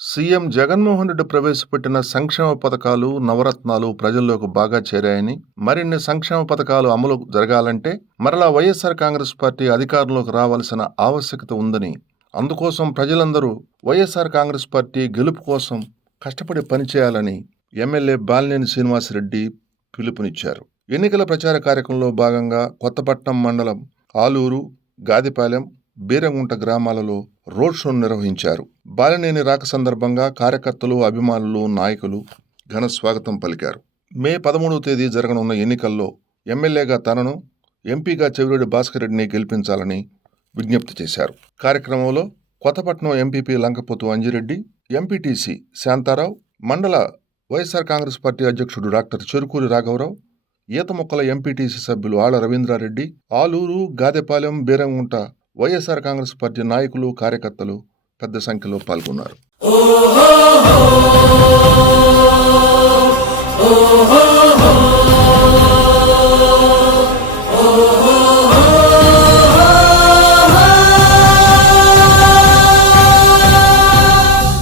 CM Jaganmohan Reddy ప్రవేశపెట్టిన సంక్షేమ పథకాలు, నవరత్నాలు ప్రజల్లోకి బాగా చేరాయని, మరిన్ని సంక్షేమ పథకాలు అమలు జరగాలంటే మరలా వైఎస్ఆర్ కాంగ్రెస్ పార్టీ అధికారంలోకి రావాల్సిన ఆవశ్యకత ఉందని, అందుకోసం ప్రజలందరూ వైఎస్ఆర్ కాంగ్రెస్ పార్టీ గెలుపు కోసం కష్టపడి పనిచేయాలని ఎమ్మెల్యే బాలినేని శ్రీనివాసరెడ్డి పిలుపునిచ్చారు. ఎన్నికల ప్రచార కార్యక్రమంలో భాగంగా కొత్తపట్నం మండలం ఆలూరు, గాదిపాలెం, బీరంగుంట గ్రామాలలో రోడ్ షోను నిర్వహించారు. బాలినేని రాక సందర్భంగా కార్యకర్తలు, అభిమానులు, నాయకులు ఘన స్వాగతం పలికారు. మే 13వ తేదీ జరగనున్న ఎన్నికల్లో ఎమ్మెల్యేగా తనను, ఎంపీగా చెవిరెడ్డి భాస్కర్ రెడ్డిని గెలిపించాలని విజ్ఞప్తి చేశారు. కార్యక్రమంలో కొత్తపట్నం ఎంపీపీ లంకపోతు అంజిరెడ్డి, ఎంపీటీసీ శాంతారావు, మండల వైఎస్ఆర్ కాంగ్రెస్ పార్టీ అధ్యక్షుడు డాక్టర్ చెరుకూరి రాఘవరావు, ఈతముక్కల ఎంపీటీసీ సభ్యులు ఆళ్ల రవీంద్రారెడ్డి, ఆలూరు, గాదెపాలెం, బీరంగుంట వైఎస్ఆర్ కాంగ్రెస్ పార్టీ నాయకులు, కార్యకర్తలు పెద్ద సంఖ్యలో పాల్గొన్నారు.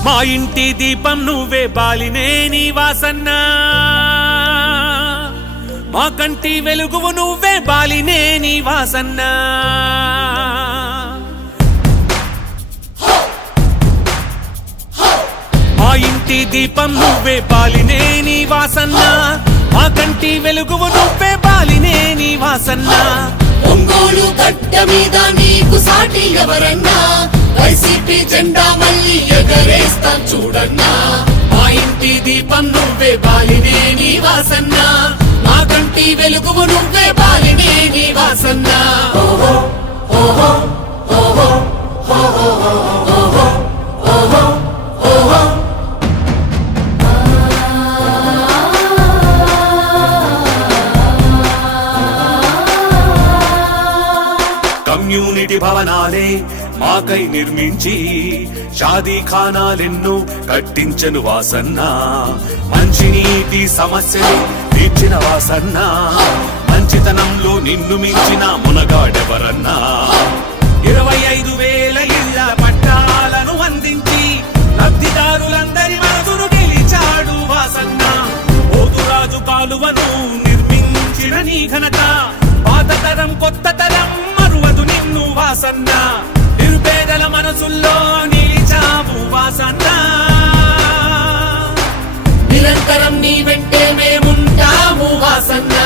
మా ఇంటి దీపం నువ్వే బాలినేని వాసన్నా, మా కంటి వెలుగువు నువ్వే బాలినేని వాసన్నా. మా ఇంటి దీపం నువ్వే బాలినేని వాసన్నా, మా కంటి వెలుగువు నువ్వే బాలినేని వాసన్నా. ఒంగోలు గడ్డ మీద నీకు సాటి ఎవరన్నా, వైసీపీ జెండా మళ్ళీ ఎగరేస్తాం చూడన్నా. మా ఇంటి దీపం నువ్వే బాలినేని వాసన్నా, మా కంటి వెలుగువు నువ్వే బాలినేని వాసన్నా. ఓహో ఓహో ఓహో ఓహో ఓహో ఓహో ఓహో. కమ్యూనిటీ భవనాలే మాకై నిర్మించి షాదీ ఖానాలెన్నో కట్టించను వాసన్నా. మంచినీటి సమస్యలు తీర్చిన వాసన్నా, మంచితనంలో నిన్ను మించిన మునగాడెవరన్నా. 25,000 ఇళ్ల పట్టాలను అందించి లబ్ధిదారులందరి మనసును గెలిచాడు వాసన్నా. పోతురాజు కాలువను నిర్మించిన నీ ఘనత, పాత తరం కొత్త తరం మరువదు నిన్ను వాసన్నా. నిరుపేదల మనసుల్లో నిలిచావు వాసన్నా. నిరంతరం నీ వెంటే మేముంటాము వాసన్నా.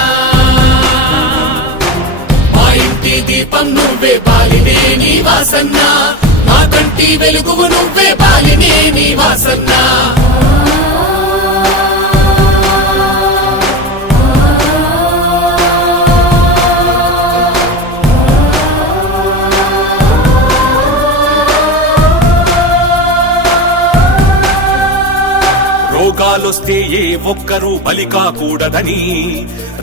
మా ఇంటి దీపం నువ్వే బాలినేని వాసన్నా, మా కంటి వెలుగువు నువ్వే బాలినేని వాసన్నా. రోగాలొస్తే ఏ ఒక్కరూ బలి కాకూడదని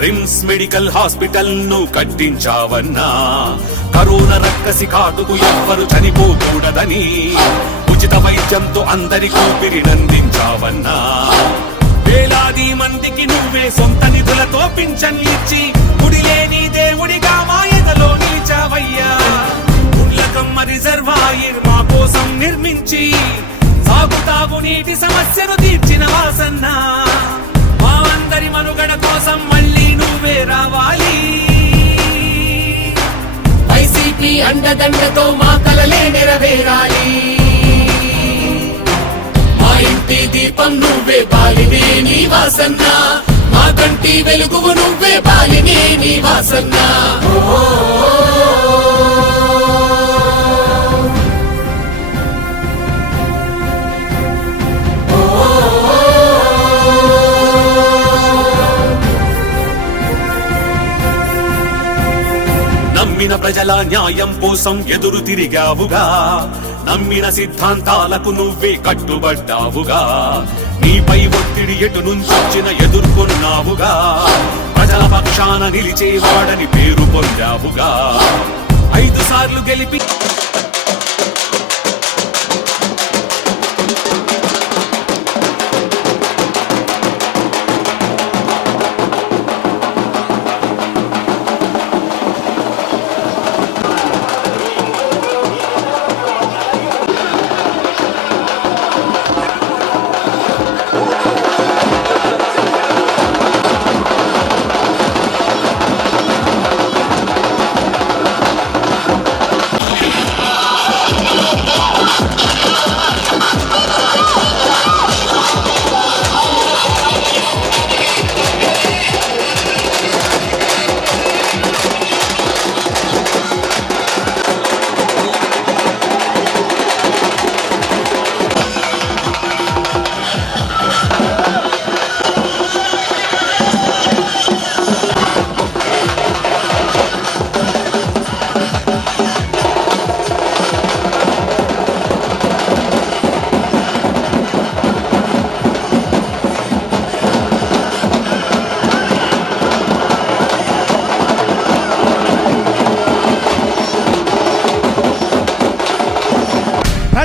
రిమ్స్ మెడికల్ హాస్పిటల్ ను కట్టించావన్నా. కరోనా రక్కసి కాటుకు ఎవ్వరు చనిపోకూడదని ఉచిత వైద్యంతో అందరి ఊపిరినందించావన్నా. వేలాది మందికి నువ్వే సొంత నిధులతో పింఛన్లు ఇచ్చి గుడిలేని దేవుడిగా మా ఎదలో నిలిచావయ్యా. గుండ్లకమ్మ రిజర్వాయర్ మా కోసం నిర్మించి సాగుతాగు నీటి సమస్యను తీర్చిన వాసన్నా. మా అందరి మనుగడ కోసం మళ్ళీ నువ్వే రావాలి. వైసీపీ అండదండతో మా కలలే నెరవేరాలి. మా ఇంటి దీపం నువ్వే బాలినేని వాసన్నా, మా కంటి వెలుగువు నువ్వే బాలినేని వాసన్నా. నమ్మిన ప్రజల న్యాయం కోసం ఎదురు తిరిగావుగా, నమ్మిన సిద్ధాంతాలకు నువ్వే కట్టుబడ్డావుగా. నీపై ఒత్తిడి ఎటు నుంచొచ్చిన ఎదుర్కొన్నావుగా, ప్రజల పక్షాన నిలిచేవాడని పేరు పొందావుగా. 5 సార్లు గెలిపి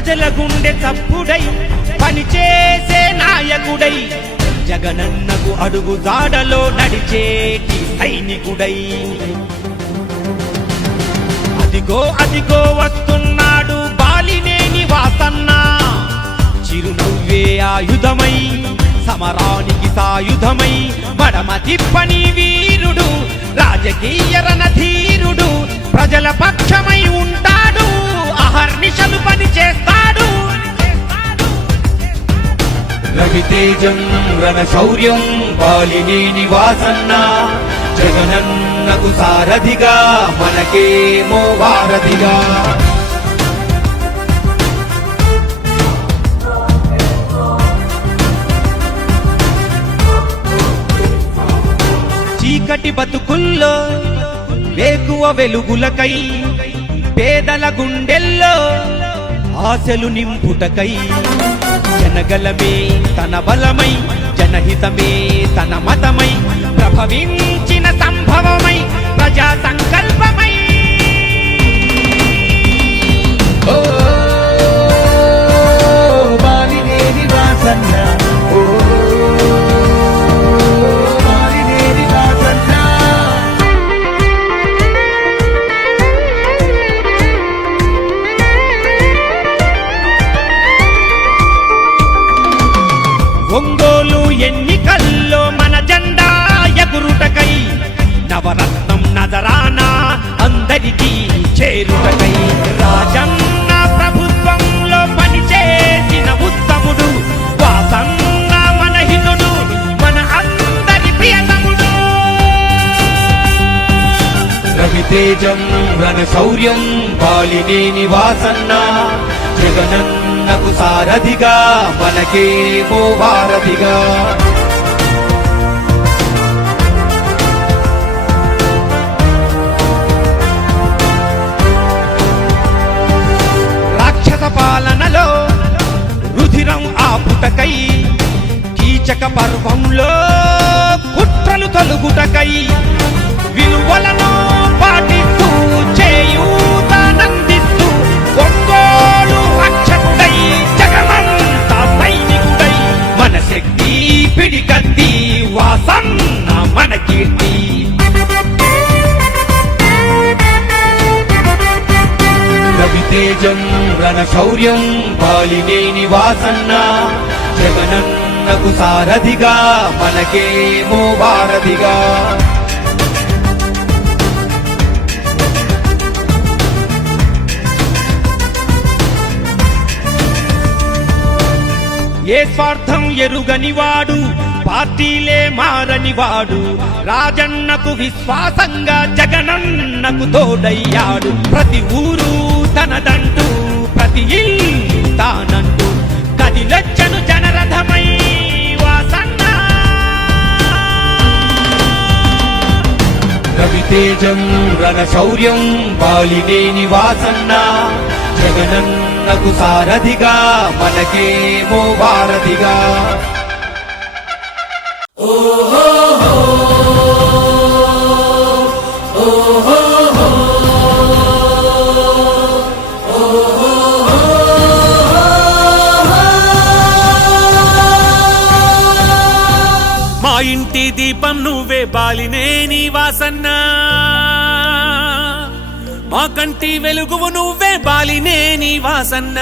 ప్రజల గుండె చప్పుడై పనిచేసే నాయకుడై జగనన్నకు అడుగు జాడలో నడిచేటి సైనికుడై అదిగో అదిగో వస్తున్నాడు బాలినేని వాసన్న చిరునవ్వే ఆయుధమై సమరానికి సాయుధమై మడమ తిప్పని వీరుడు రాజకీయ రణధీరుడు ప్రజల పక్షమై ఉంటాడు అహర్నిశలు పని చేస్తాడు రవితేజం రణశౌర్యం బాలినేని వాసన్న జగనన్నకు సారథిగా మనకేమో వారధిగా చీకటి బతుకుల్లో వేకువ వెలుగులకై పేదల గుండెల్లో ఆశలు నింపుటకై జనగలమే తన బలమై జనహితమే తన మతమై ప్రభవించిన సంభవమై ప్రజా సంకల్పమై ఓ బాలినేని వాసన్న ఓ బాలినేని వాసన్న ఒంగోలు ఎన్నికల్లో మన జెండా ఎగురుటకై నవరత్నం నజరానా అందరికీ చేరుటకై రాజన్న ప్రభుత్వంలో పనిచేసిన ఉత్తముడు వాసన్న మన హితుడు మన అందరి ప్రియతముడు రవితేజం రణశౌర్యం బాలినేని వాసన్న జగనన్నకు సారథిగా మనకేమో వారధిగా రాక్షస పాలనలో రుధిరం ఆపుటకై కీచక పర్వంలో కుట్రలు తొలుగుటకై విలువలను పాటిస్తూ చేయూతనందిస్తూ ఒంగోలు రక్షకుడై జగమంతా సైనికుడై మన శక్తి పిడికత్తి వాసన్న మన కీర్తి రవితేజం రణశౌర్యం బాలినేని వాసన్న జగనన్నకు సారథిగా మనకేమో వారధిగా ఏ స్వార్థం ఎరుగనివాడు పార్టీలే మారనివాడు రాజన్నకు విశ్వాసంగా జగనన్నకు తోడయ్యాడు ప్రతి ఊరు తనదంటూ ప్రతి ఇల్లు తానంటూ కదిలొచ్చను జనరథమై వాసన్న రవితేజం రణశౌర్యం బాలినేని వాసన్న జగనన్నకు సారథిగా మనకేమో వారధిగా మా ఇంటి దీపం నువ్వే బాలినేని వాసన్న మా కంటి వెలుగువు నువ్వే బాలినేని వాసన్న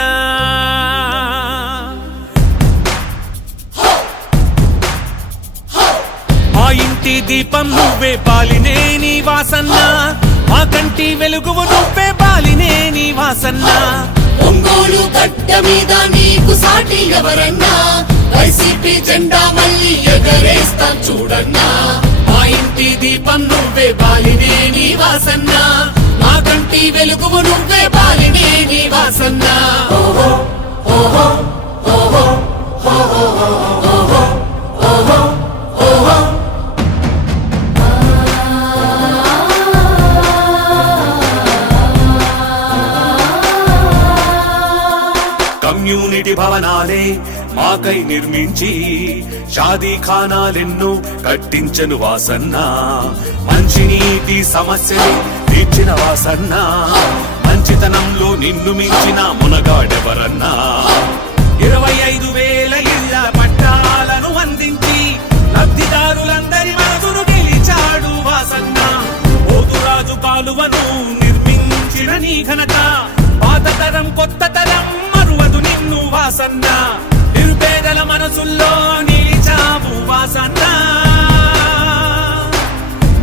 మా ఇంటి దీపం నువ్వే బాలినేని వాసన్న మా కంటి వెలుగువు నువ్వే బాలినేని వాసన్న ఒంగోలు గడ్డ మీద నీకు సాటి ఎవరన్నా వైసీపీ జెండా మళ్ళీ ఎగరేస్తాం చూడన్నా మా ఇంటి దీపం నువ్వే బాలినేని వాసన్న మా కంటి వెలుగువు నువ్వే బాలినేని వాసన్న కమ్యూనిటీ భవనాలే మాకై నిర్మించి షాదీ ఖానాలెన్నో కట్టించను వాసన్న మంచినీటి సమస్యలు తీర్చిన వాసన్న మంచితనంలో నిన్ను మించిన మునగాడెవరన్నా 25,000 ఇళ్ల పట్టాలను అందించి లబ్ధిదారులందరి మనసును గెలిచాడు వాసన్న. పోతురాజు కాలువను నిర్మించిన నీ ఘనత పాత తరం కొత్త తరం మరువదు నిన్ను వాసన్న. నిరుపేదల మనసుల్లో నిలిచావు వాసన్న.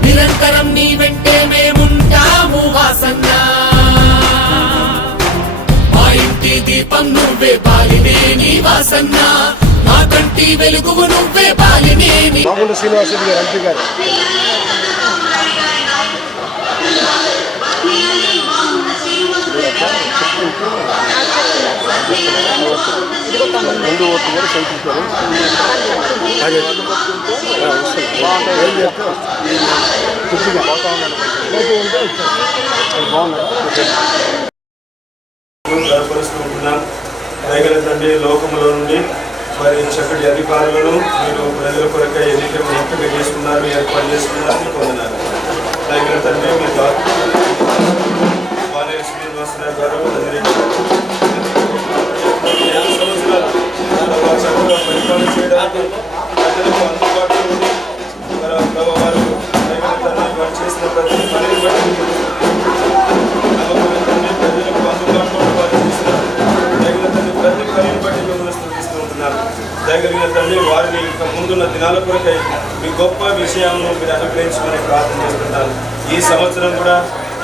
నిరంతరం నీ వెంటే మేముంటాము వాసన్న. మా ఇంటి దీపం నువ్వే బాలినేని వాసన్న. మా కంటి వెలుగువు నువ్వే బాలినేని. మాగుంట శ్రీనివాసరెడ్డి గారు ఎంపీ గారు ముందు ఓట్లు కూడా కల్పించారు. ఏర్పరుచుకుంటున్నాం. దయగల తండ్రి, లోకములో నుండి మరి చక్కటి అధికారులను మీరు ప్రజల కొరకై ఎంపిక చేసుకున్నారు, ఏర్పాటు చేసుకున్నారు, పొందినారు. దయగల తండ్రి, మీ వానేరు శ్రీనివాసరావు గారు 5 సంవత్సరాలు చక్కగా పరిపాలన చేయడానికి ప్రజలకు అందుబాటులో ఉండి వారు దయగల తండ్రి వారు చేసిన ప్రతి పనిని బట్టి ప్రజలకు అందుబాటులో వారు చేసిన దయగల తండ్రి ప్రతి పనిని బట్టి మిమ్మల్ని స్తుతిస్తూ ఉంటున్నారు. దయగలిగిన తండ్రి, వారిని ఇంకా ముందున్న దినాల కొరకై మీ గొప్ప విషయాలను మీరు అనుగ్రహించమని ప్రార్థన చేస్తున్నాను. ఈ సంవత్సరం కూడా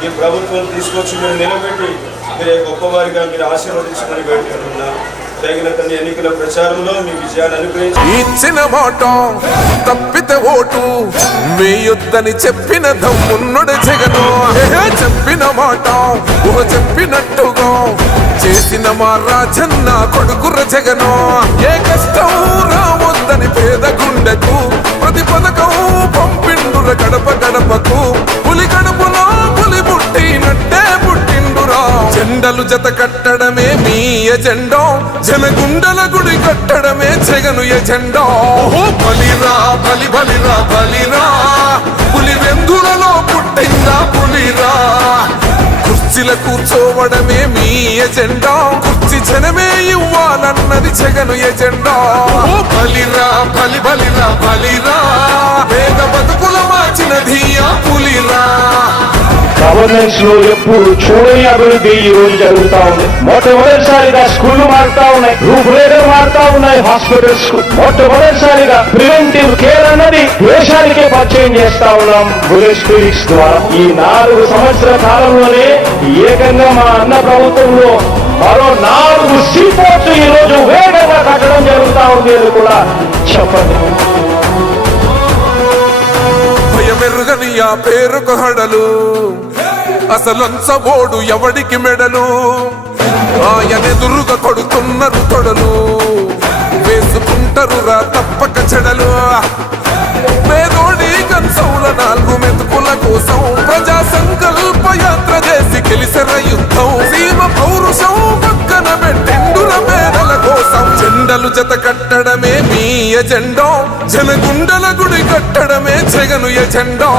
ఈ ప్రభుత్వం తీసుకొచ్చి మీరు నిలబెట్టి మీరే గొప్పవారిగా మీరు ఆశీర్వదించమని వేడుకుంటున్నాను. దయగల తండ్రి, ఎన్నికల ప్రచారంలో మీ విజయాన్ని అనుగ్రహించి ఇచ్చిన మాట తప్పితే ఓటు వేయొద్దని చెప్పిన దమ్మున్నడు జగను. చెప్పిన మాట ఊహ చెప్పినట్టుగా చేసిన మా రాజన్న కొడుకుర జగను. ఏ కష్టం రావద్దని పేద గుండెకు ప్రతి పథకం పంపిండుర గడప గడపకు. పులి గడపలో పులి పుట్టినట్టే పుట్టిండురా. జెండలు జత కట్టడమే మీ ఎజెండా, జనగుండల గుడి కట్టడమే జగను ఎజెండా. బలిరా బలి బలిరా బలిరా, పులి వెందులలో పుట్టిందా పులిరా. కుర్చీల కూర్చోవడమే మీ ఎజెండా, కుర్చీ జనమే ఇవ్వాలన్నది జగను ఎజెండా. బలిరా బలి బలిరా బలిరా, పేద బతుకుల మార్చినది ఆ పులిరా. గవర్నెన్స్ లో ఎప్పుడు చూడని అభివృద్ధి ఈ రోజు జరుగుతా ఉంది. మొట్టమొదటిసారిగా స్కూళ్లు మారుతా ఉన్నాయి, రూపురేఖలు మారుతా ఉన్నాయి. హాస్పిటల్స్ మొట్టమొదటిసారిగా ప్రివెంటివ్ కేర్ అన్నది దేశానికే పరిచయం చేస్తా ఉన్నాం బుల్లెట్ క్లినిక్స్ ద్వారా. ఈ 4 సంవత్సరాల కాలంలోనే ఏకంగా మా అన్న ప్రభుత్వంలో మరో 4 సీపోర్ట్స్ ఈ రోజు వేగంగా కట్టడం జరుగుతా ఉంది అని కూడా చెప్పండి. భయమెరుగని ఆ పేరుకు హడలు, అసలంచబోడు ఎవడికి మెడలు. ఆయనెదురుగా కొడుతున్నారు తొడలు, వేసుకుంటారు రా తప్పక చెడలు. పేదోడి కంచౌల 4 మెతుకుల కోసం ప్రజా సంకల్ప యాత్ర చేసి గెలిసెర యుద్ధం. సీమ పౌరుషం పక్కన పెట్టిండుర పేదల కోసం. జెండలు జత కట్టడమే మీ ఎజెండా, జనగుండల గుడి కట్టడమే జగను ఎజెండా.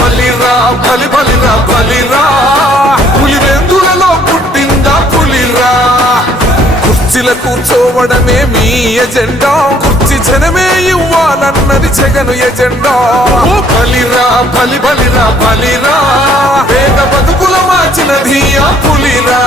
బలిరా బలి బలిరా బలిరా, పులి వెందులలో పుట్టిందా పులిరా. కుర్చీల కూర్చోవడమే మీ ఎజెండా, కుర్చీ జనమే ఇవ్వాలన్నది జగను ఎజెండా. బలిరా బలి బలిరా బలిరా, పేద బతుకుల మార్చినది ఆ పులిరా.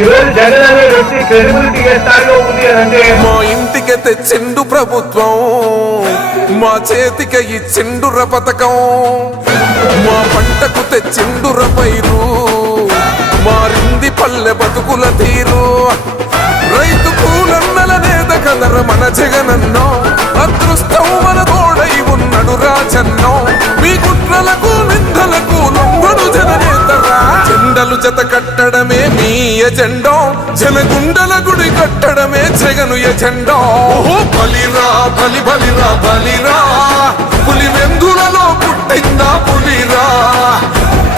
ఈరోజు జగన్ అనే వ్యక్తి క్రెడిబిలిటీ ఏ స్థాయిలో ఉంది అని అంటే మా ఇంటికి తెచ్చిండు ప్రభుత్వం, మా చేతికి ఇచ్చిండుర పథకం. మా పంటకు తెచ్చిండుర పైరు, మారింది పల్లె బతుకుల తీరు. రైతు కూలన్నల నేత కదర మన జగనన్నో, అదృష్టం మన తోడై ఉన్నడు రాజన్నో. మీ కుట్రలకు నిందలకు లొంగడు జననేతరా. జెండలు జత కట్టడమే మీ ఎజెండా, జనగుండల గుడి కట్టడమే జగను ఎజెండా. బలిరా బలి బలిరా బలిరా, పులి వెందులలో పుట్టిందా పులిరా.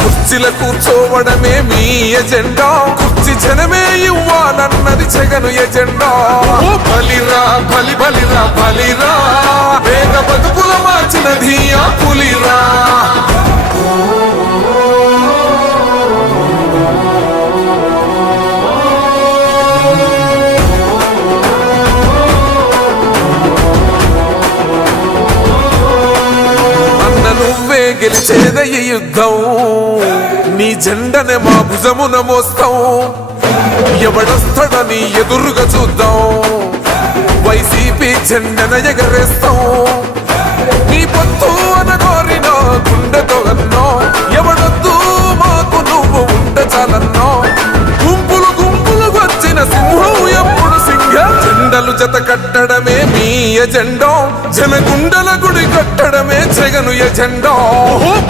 కుర్చీల కుర్చీల కూర్చోవడమే మీ ఎజెండా, కుర్చీ జనమే ఇవ్వాలన్నది జగను ఎజెండా. ఓ బలిరా బలి బలిరా బలిరా, వేగ బతుకుల మార్చినది ఆ పులిరా. నువ్వే గెలిచేద ఈ యుద్ధం, నీ జెండనే మా భుజమున మోస్తాం. ఎవడొస్తాడని ఎదురుగా చూద్దాం, వైసీపీ జెండన ఎగరేస్తాం. నీ పొత్తు అనగోరిన గుండెతో అన్నో, ఎవడొద్దు మాకు నువ్వు ఉండ చాలన్నో. గుంపులు గుంపులు వచ్చిన సింహం ఎప్పుడు సింహ. జెండలు జత కట్టడమే మీ ఎజెండా, జనగుండల గుడి కట్టడమే జగను ఎజెండా.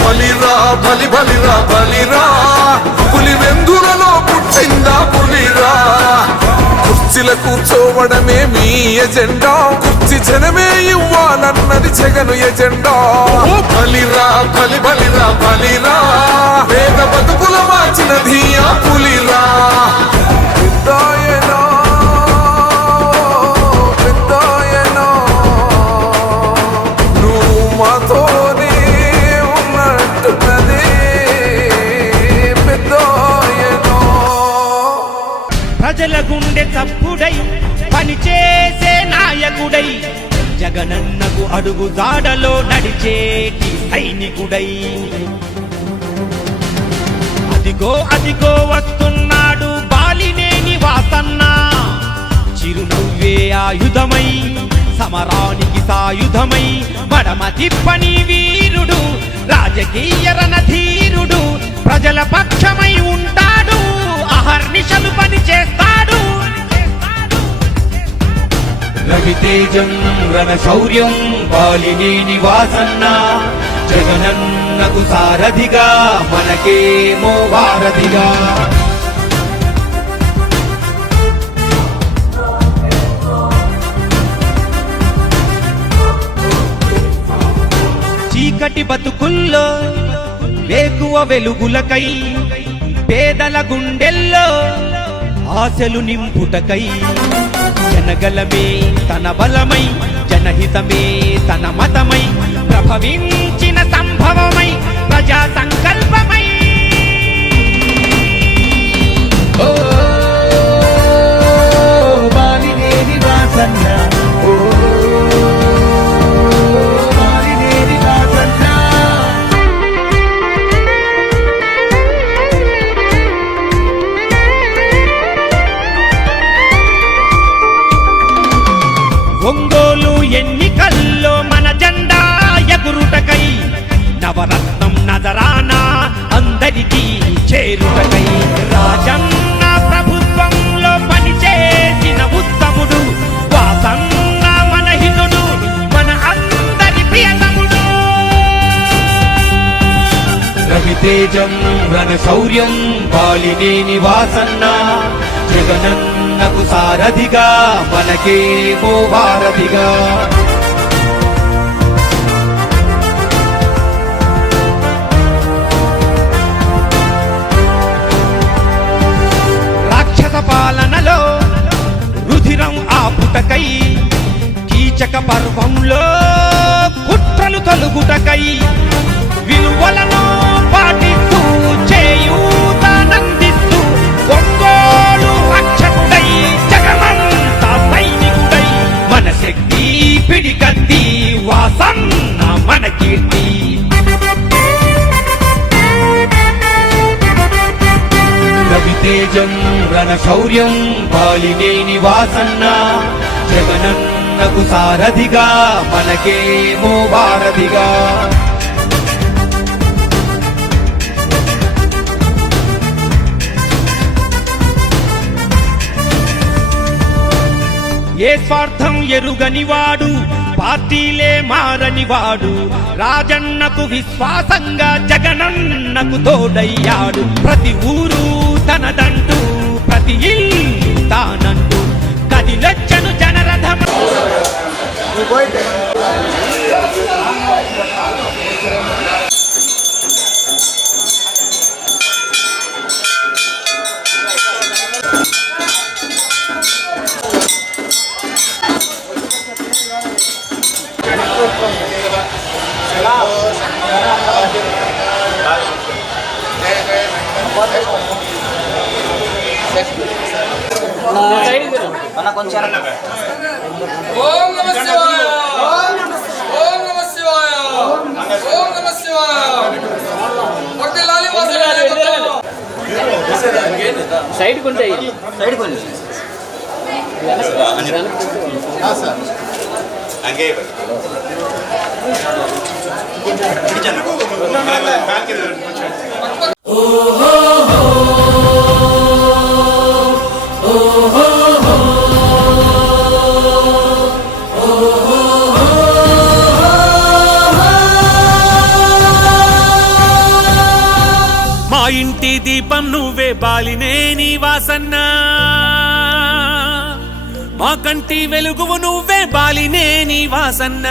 బలిరా బలి బలిరా బలిరా, పులి వెందులలో పుట్టిందా పులిరా. కుర్చీల కూర్చోవడమే మీ ఎజెండా, కుర్చీ జనమే ఇవ్వాలన్నది జగను ఎజెండా. బలిరా బలి బలిరా బలిరా, వేద బతుకుల మార్చినది ఆ పులిరా. పెద్దాయనా పెద్దాయనా, నువ్వు మాతోనే ఉన్నట్టున్నది పెద్దాయనా. ప్రజల గుండె చప్పుడై పనిచేసే నాయకుడై, జగనన్నకు అడుగు జాడలో నడిచేటి సైనికుడై. అదిగో అదిగో వస్తున్నాడు బాలినేని వాసన్న, చిరునవ్వే ఆయుధమై సమరానికి సాయుధమై. మడమ తిప్పని వీరుడు, రాజకీయ రణధీరుడు, ప్రజల పక్షమై ఉంటాడు, అహర్నిశలు పని చేస్తాడు. రవితేజం రణ శౌర్యం బాలినేని వాసన్న, జగనన్నకు సారథిగా మనకేమో వారధిగా. చీకటి బతుకుల్లో వేకువ వెలుగులకై, పేదల గుండెల్లో ఆశలు నింపుటకై. జనగలమే తన బలమై, జనహితమే తన మతమై, ప్రభవించిన సంభవమై, ప్రజా సంకల్పమై. ఓ బాలినేని వాసన్న, ఓ బాలినేని వాసన్న. ఒంగోలు ఎన్నికల్లో మన జెండా ఎగురుటకై, నవరత్నం నజరానా అందరికీ చేరుటకై. రాజన్న ప్రభుత్వంలో పనిచేసిన ఉత్తముడు వాసన్న మనహితుడు, మన అందరి ప్రియతముడు. రవితేజం రణ శౌర్యం బాలినేని వాసన్న, జగనన్నకు సారథిగా మనకేమో వారధిగా. రాక్షస పాలనలో రుధిరం ఆపుటకై, కీచక పర్వంలో కుట్రలు తొలుగుటకై, విలువలను పాటిస్తూ చేయూతనందిస్తూ ఒంగోలు రక్షకుడై, జగమంతా సైనికుడై. మన శక్తి పిడికత్తి వాసన్న మన కీర్తి. రవితేజం రణ శౌర్యం బాలినేని వాసన్న, జగనన్నకు సారథిగా మనకేమో వారధిగా. ఏ స్వార్థం ఎరుగనివాడు, పార్టీలే మారనివాడు, రాజన్నకు విశ్వాసంగా జగనన్నకు తోడయ్యాడు. ప్రతి ఊరు తనదంటూ, ప్రతి ఇల్లు తానంటూ, కదిలొచ్చను జనరథం. ఓం నమః శివాయ ఓం నమః శివాయ ఓం నమః శివాయ వర్ధిల్లాలి వాసవి సైడ్ కొంటాయి మా ఇంటి దీపం నువ్వే బాలినే నీ వాసన్న, మా కంటి వెలుగువు నువ్వే బాలినే నీ వాసన్న.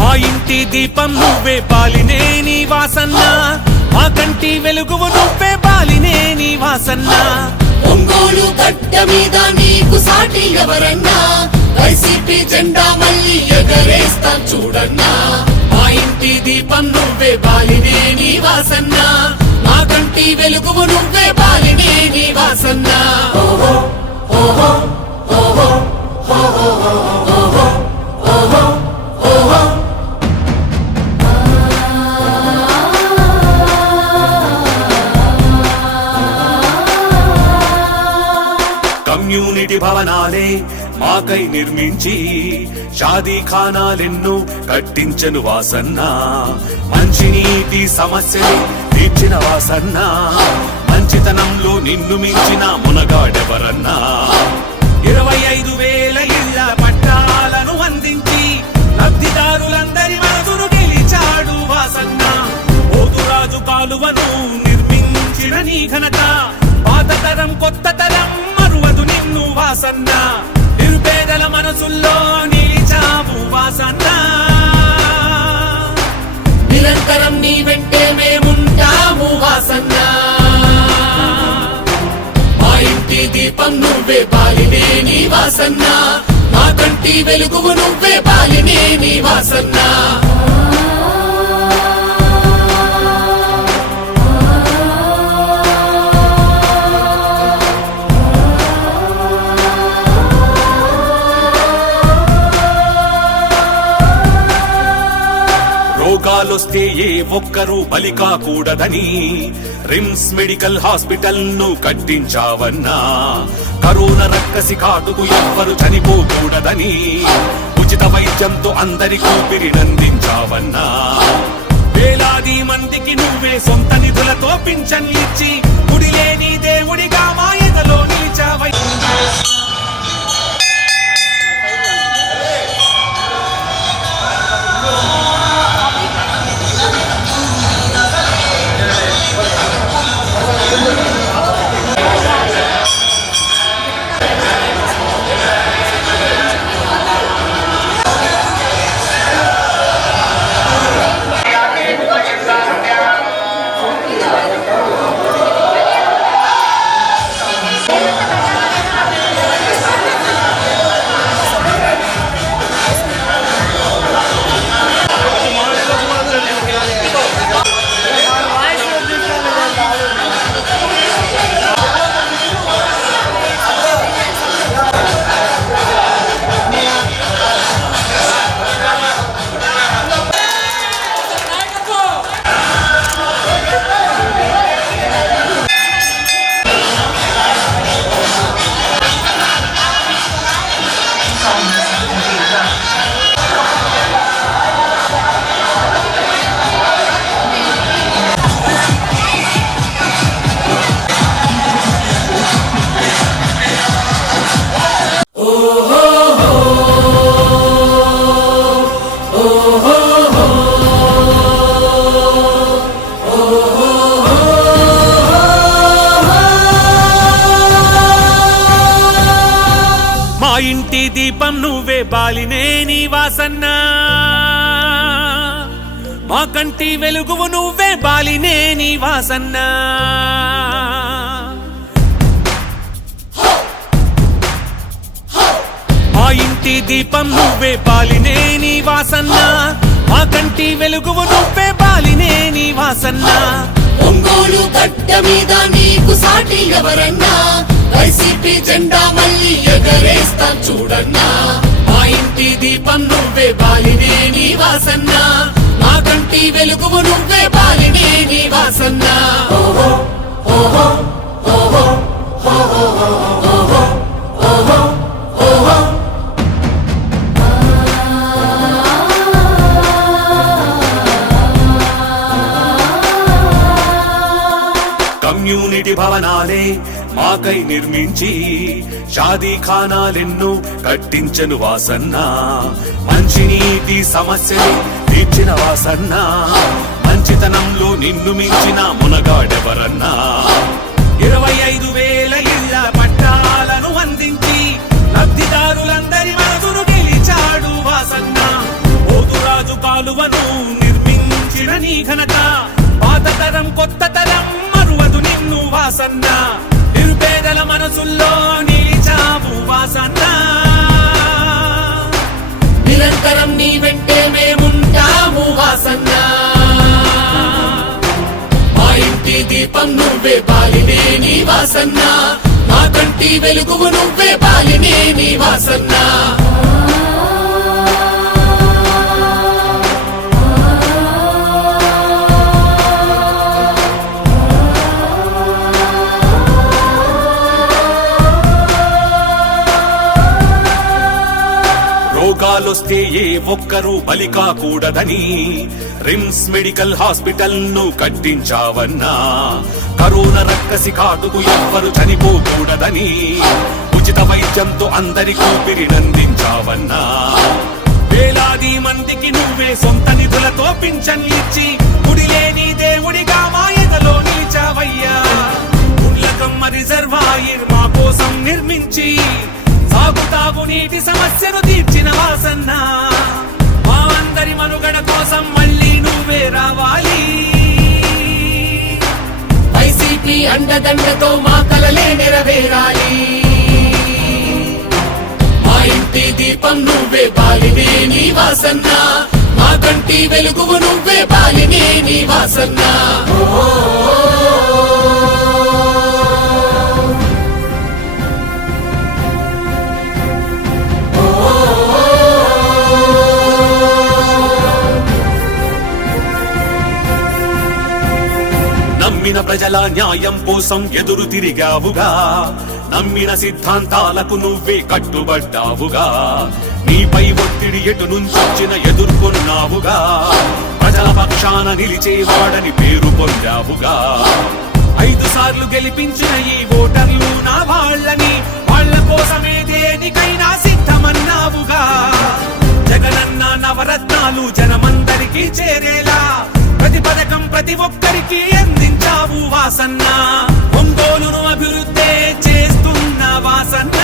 మా ఇంటి దీపం నువ్వే బాలినే నీ వాసన్న, మా కంటి వెలుగువు నువ్వే బాలినే నీ వాసన్న. ఒంగోలు గడ్డ మీద నీకు సాటి ఎవరన్నా, వైసీపీ జెండా మళ్ళీ ఎగరేస్తాం చూడన్నా. మా ఇంటి దీపం నువ్వే బాలినే నీ వాసన్న, మా కంటి వెలుగువు నువ్వే బాలినే నీ వాసన్న. ఓహో ఓహో ఓహో ఓహో ఓహో ఓహో ఓహో కమ్యూనిటీ భవనాలే మాకై నిర్మించి షాదీ ఖానాలెన్నో కట్టించను వాసన్న, మంచినీటి సమస్యలు తీర్చిన వాసన్న, మంచితనంలో నిన్ను మించిన మునగాడెవరన్నా. 25,000 ఇళ్ల పట్టాలను అందించి లబ్ధిదారులందరి మనసును గెలిచాడు వాసన్న. పోతురాజు కాలువను నిర్మించిన నీ ఘనత, పాత తరం కొత్త తరం మరువదు నిన్ను వాసన్న. నిరుపేదల మనసుల్లో నిలిచావు వాసన్న. నిరంతరం నీ వెంటే మేముంటాము వాసన్న. మా ఇంటి దీపం నువ్వే బాలినే నీ వాసన్న, మా కంటి వెలుగువు నువ్వే బాలినే నీ వాసన్న. రోగాలొస్తే ఏ ఒక్కరూ బలి కాకూడదని రిమ్స్ మెడికల్ హాస్పిటల్ ను కట్టించావన్నా. కరోనా రక్కసి కాటుకు ఎవ్వరు చనిపోకూడదని ఉచిత వైద్యంతో అందరికీ ఊపిరినందించావన్నా. వేలాది మందికి నువ్వే సొంత నిధులతో పింఛన్లిచ్చి గుడిలేని దేవుడిగా మా ఎదలో నిలిచావయ్యా. ఇంటి దీపం నువ్వే బాలినే నీ వాసన్న, మా కంటి వెలుగువు నువ్వే బాలినే నీ వాసన్న. మా ఇంటి దీపం నువ్వే బాలినే నీ వాసన్న, మా కంటి వెలుగువు నువ్వే బాలినేని వాసన్న ఒంగోలు గడ్డ మీద నీకు సాటి ఎవరన్నా వైసీపీ జెండా మళ్ళీ ఎగరేస్తాం చూడన్నా మా ఇంటి దీపం నువ్వే బాలినేని వాసన్న మా కంటి వెలుగువు నువ్వే బాలినేని వాసన్న ఓహో ఓహో ఓహో ఓహో ఓహో ఓహో ఓహో కమ్యూనిటీ భవనాలే మాకై నిర్మించి షాదీ ఖానాలెన్నో కట్టించను వాసన్న మంచినీటి సమస్యలు తీర్చిన వాసన్న మంచితనంలో నిన్ను మించిన మునగాడెవరన్నా 25,000 ఇళ్ల పట్టాలను అందించి లబ్ధిదారులందరి మనసును గెలిచాడు వాసన్న పోతురాజు కాలువను నిర్మించిన నీ ఘనత పాత తరం కొత్త తరం మరువదు నిన్ను వాసన్న నిరుపేదల మనసుల్లో నిలిచావు వాసన్న నిరంతరం నీ వెంటే మేముంటాము వాసన్న మా ఇంటి దీపం నువ్వే బాలినేని వాసన్న మా కంటి వెలుగువు నువ్వే బాలినేని వాసన్న రోగాలొస్తే ఏ ఒక్కరూ బలి కాకూడదని రిమ్స్ మెడికల్ హాస్పిటల్ ను కట్టించావన్నా కరోనా రక్కసి కాటుకు ఎవ్వరు చనిపోకూడదని ఉచిత వైద్యంతో అందరికీ ఊపిరినందించావన్నా వేలాది మందికి నువ్వే సొంత నిధులతో పింఛన్ ఇచ్చి గుడిలేని దేవుడిగా మా ఎదలో నిలిచావయ్యా గుండ్లకమ్మ రిజర్వాయర్ మా కోసం నిర్మించి సాగుతాగు నీటి సమస్యను తీర్చిన వాసన్న మా అందరి మనుగడ కోసం మళ్ళీ నువ్వే రావాలి వైసీపీ అండదండతో మా కలలే నెరవేరాలి మా ఇంటి దీపం నువ్వే బాలినేని వాసన్న మా కంటి వెలుగువు నువ్వే బాలినేని వాసన్న నమ్మిన ప్రజల న్యాయం కోసం ఎదురు తిరిగావుగా నమ్మిన సిద్ధాంతాలకు నువ్వే కట్టుబడ్డావుగా నీపై ఒత్తిడి ఎటు నుంచొచ్చిన ఎదుర్కొన్నావుగా ప్రజల పక్షాన నిలిచేవాడని పేరు పొందావుగా 5 సార్లు గెలిపించిన ఈ ఓటర్లు నా వాళ్ళని వాళ్ళ కోసమే దేనికైనా సిద్ధమన్నావుగా జగనన్న నవరత్నాలు జనమందరికీ చేరేలా ప్రతి పథకం ప్రతి ఒక్కరికి అందించావు వాసన్న ఒంగోలును అభివృద్ధి చేస్తున్న వాసన్న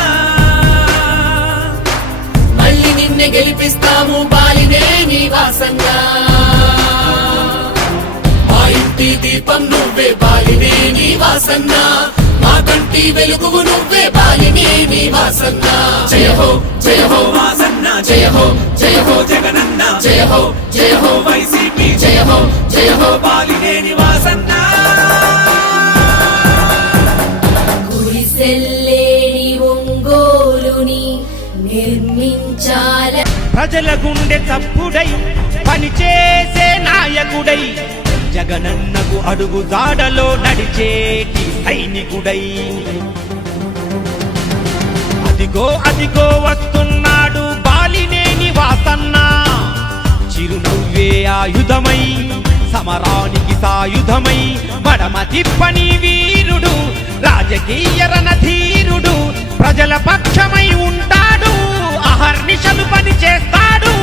మళ్ళీ నిన్నే గెలిపిస్తాము బాలినేని వాసన్న మా ఇంటి దీపం నువ్వే బాలినేని వాసన్న మా కంటి వెలుగువు నువ్వే బాలినేని వాసన్న జయ హో జయ హో వాసన్న జయ హో జయ హో జగనన్న జయ హో జయ హో వైసీపీ జయ హో జయ హో బాలినేని వాసన్న గుడిసెల్లేని ఒంగోలుని నిర్మించాల ప్రజల గుండె చప్పుడై పనిచేసే నాయకుడై జగనన్నకు అడుగు జాడలో నడిచేటి సైనికుడై అదిగో అదిగో వస్తున్నాడు బాలినేని వాసన్న చిరునవ్వే ఆయుధమై సమరానికి సాయుధమై మడమ తిప్పని వీరుడు రాజకీయ రణధీరుడు ప్రజల పక్షమై ఉంటాడు అహర్నిశలు పని చేస్తాడు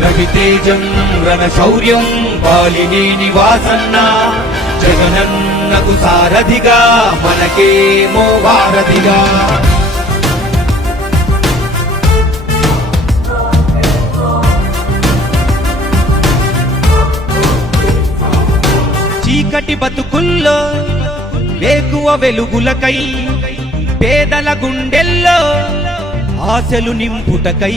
రవితేజం రణశౌర్యం బాలినేని వాసన్న జగనన్నకు సారథిగా మనకేమో వారధిగా చీకటి బతుకుల్లో వేకువ వెలుగులకై పేదల గుండెల్లో ఆశలు నింపుటకై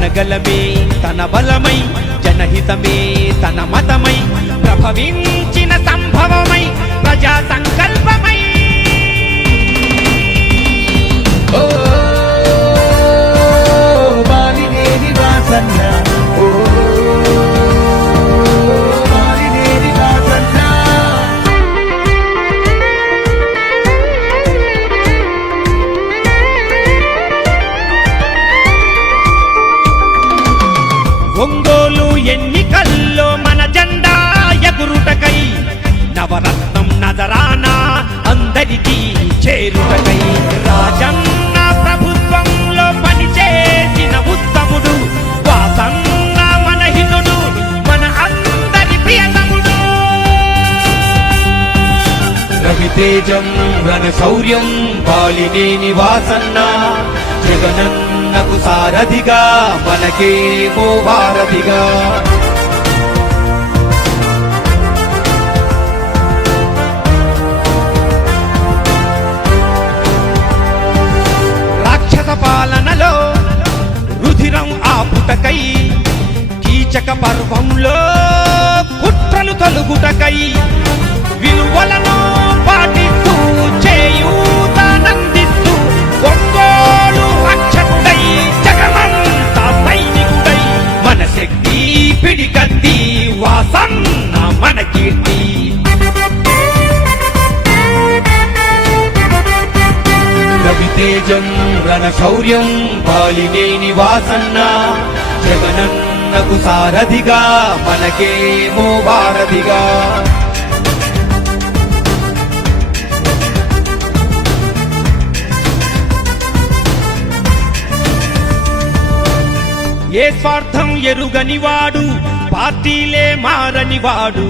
జనగలమే తన బలమై జనహితమే తన మతమై ప్రభవించిన సంభవమై ప్రజా సంకల్పమై ఓ బాలినేని వాసన్న ఓ బాలినేని వాసన్న ఒంగోలు ఎన్నికల్లో మన జెండా ఎగురుటకై నవరత్నం నజరానా అందరికీ చేరుటకై రాజన్న ప్రభుత్వంలో పనిచేసిన ఉత్తముడు వాసన్న మన హితుడు మన అందరి ప్రియతముడు రవితేజం రణ శౌర్యం బాలినేని వాసన్న జగనన్నకు సారథిగా మనకేమో వారధిగా రాక్షస పాలనలో రుధిరం ఆపుటకై కీచక పర్వంలో కుట్రలు తొలుగుటకై విలువలను పాటిస్తూ చేయూతనందిస్తూ ఒంగోలు రక్షకుడై జగమంతా సైనికుడై మన శక్తి పిడికత్తి వాసన్న మన కీర్తి రవితేజం రణ శౌర్యం బాలినేని వాసన్న జగనన్నకు సారథిగా మనకేమో వారధిగా ఏ స్వార్థం ఎరుగనివాడు పార్టీలే మారనివాడు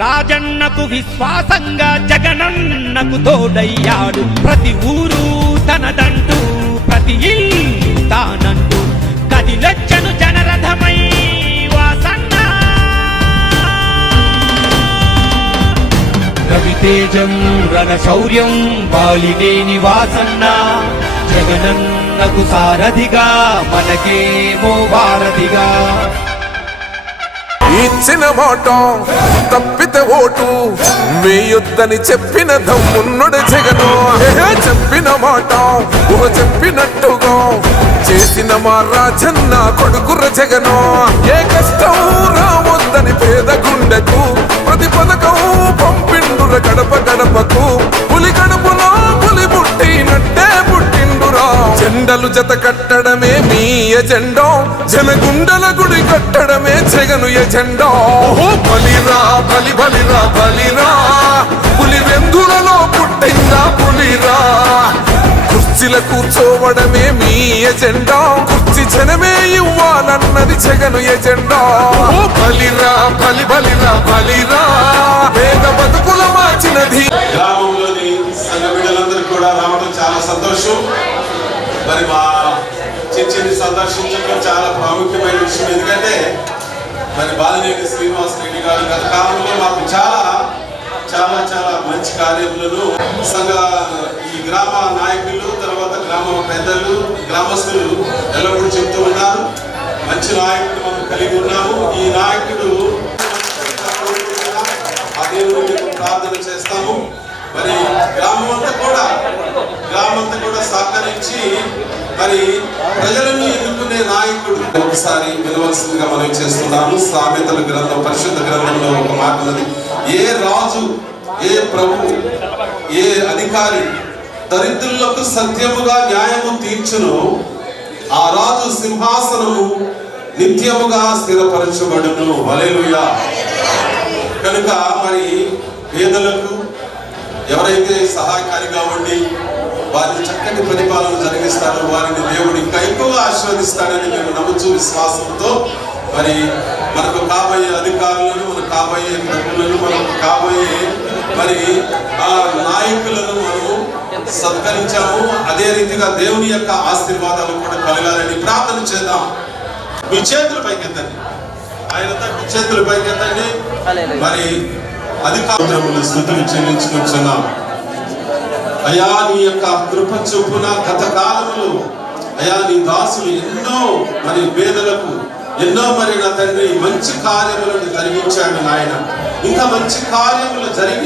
రాజన్నకు విశ్వాసంగా జగనన్నకు తోడయ్యాడు ప్రతి ఊరు తనదంటూ ప్రతి ఇల్లు తానంటూ కదిలొచ్చను జనరథమై వాసన్న రవితేజం రణ శౌర్యం బాలినేని వాసన్న జగనన్నకు సారథిగా మనకేమో వారధిగా ఇచ్చిన మాట తప్పితే ఓటు వేయొద్దని చెప్పిన దమ్మున్నడు జగను చెప్పిన మాట చెప్పినట్టుగా చేసిన మా రాజన్న కొడుకుర జగను ఏ కష్టం రావద్దని పేద గుండెకు ప్రతి పథకం పంపిండుర గడప గడపకు పులి గడపలో పులి పుట్టినట్టే పుట్టిండురా జెండలు జత కట్టడమే మీ ఎజెండా జనగుండల గుడి కట్టడమే జగను ఎజెండా బలిరా బలి బలిరా బలిరా పులి వెందులలో పుట్టిందా పులిరా కుర్చీల కూర్చోవడమే మీ ఎజెండా కుర్చీ జనమే ఇవ్వాలన్నది జగను ఎజెండా బలిరా బలి బలిరా బలిరా పేద బతుకుల మార్చినది గ్రామంలోని సంఘ బిడ్డలందరూ కూడా రావడం చాలా సంతోషం. మరి మా చర్చిని సందర్శించడం చాలా ప్రాముఖ్యమైన విషయం. ఎందుకంటే మరి బాలినేని శ్రీనివాస్ రెడ్డి గారు గత కాలంలో మాకు చాలా చాలా చాలా మంచి కార్యములను సంఘ ఈ గ్రామ నాయకులు తర్వాత గ్రామ పెద్దలు గ్రామస్తులు ఎల్లప్పుడూ చెప్తూ ఉన్నారు. మంచి నాయకుడు మనం కలిగి ఉన్నాము. ఈ నాయకుడు ఆ దేవుడికి ప్రార్థన చేస్తాము. మరి గ్రామమంతా కూడా సహకరించి మరి ప్రజలను ఎన్నుకునే నాయకుడు ఒకసారి వినవలసిందిగా మనం చేస్తున్నాము. సామెతల గ్రంథం పరిశుద్ధ గ్రంథంలో ఒక మాట ఉన్నది, ఏ రాజు ఏ ప్రభు ఏ అధికారి దరిద్రులకు సత్యముగా న్యాయము తీర్చును ఆ రాజు సింహాసనము నిత్యముగా స్థిరపరచబడును. హల్లెలూయా. కనుక మరి పేదలకు ఎవరైతే సహాయకారిగా ఉండి వారిని చక్కటి పరిపాలన జరిగిస్తారో వారిని దేవుడు ఇంకా ఎక్కువగా ఆశీర్వదిస్తాడని మేము నమ్ముచు విశ్వాసంతో మరి మనకు కాబోయే అధికారులను మనకు కాబోయే ప్రభువులను మనకు కాబోయే మరి ఆ నాయకులను మనము సత్కరించాము. అదే రీతిగా దేవుని యొక్క ఆశీర్వాదాలు కూడా కలగాలని ప్రార్థన చేద్దాం. మీ చేతుల పైకెత్తండి, ఆయనతో మీ చేతుల పైకెత్తండి. మరి అధికారులు స్తుతులు చెల్లించుకుంటున్నాం. అయా నీ యొక్క కృప చొప్పున గత కాలంలో అయా నీ దాసులు ఎన్నో మరి పేదలకు ఎన్నో మరి నా తండ్రి మంచి కార్యములను జరిగించాడు నాయన. ఇంకా మంచి కార్యములు జరిగి